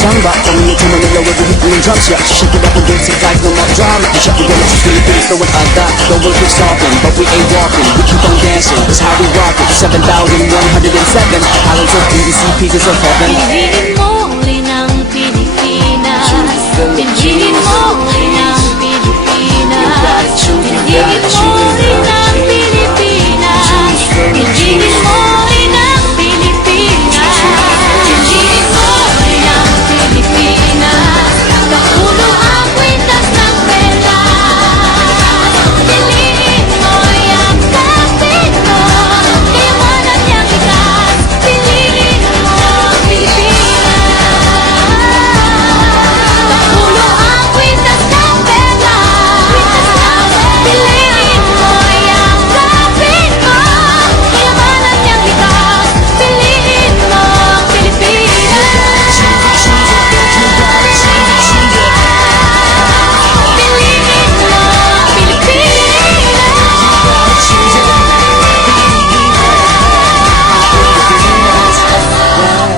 Samba, coming into Manila with the hit and drums, yeah. Shake it up and get it like no more drama. You shut the door, it's Philippines, throw it like that. The world keeps talking, but we ain't walking. We keep on dancing, that's how we rock it. 7,107 islands of PVC, pieces of heaven. Piliin mo rin ang Pilipinas. Piliin mo rin ang Pilipinas. Piliin mo rin ang Pilipinas. Piliin mo rin ang Pilipinas. Piliin mo rin ang Pilipinas. Kapulo ang kwintas ng pelas. Piliin mo yung kapit mo. Kayamanan niyang likas. Piliin mo ang Pilipinas. Kapulo ang kwintas ng pelas. Piliin mo yung kapit mo. Kayamanan niyang likas. Piliin mo ang Pilipinas. Piliin mo ang Pilipinas.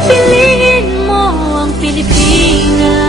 Piliin mo ang Pilipinas.